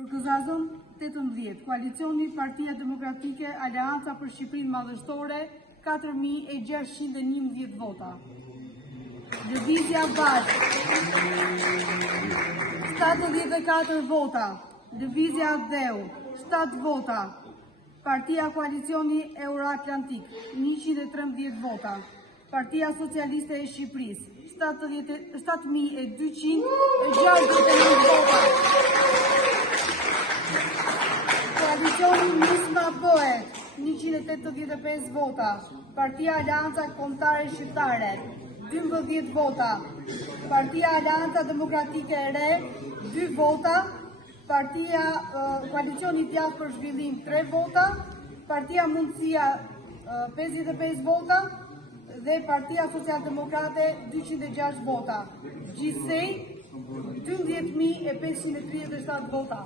Për Këzazon 18, Koalicioni Partia Demokratike Aleanca për Shqipërinë Madhështore 4611 vota. Lëvizja Bashk 74 vota. Lëvizja Dheu 7 vota. Partia Koalicioni Euroatlantik 113 vota. Partia Socialiste e Shqipërisë 7261 vota. Koalicioni Nisma Bëhet 185 vota. Partia Aleanca Kombëtare Shqiptare 12 vota. Partia Aleanca Demokratike e Re 2 vota. Partia Koalicioni Djathtë për Zhvillim 3 vota. Partia Mundësia 55 vota dhe Partia Socialdemokrate 206 vota. Gjithsej 12.537 vota.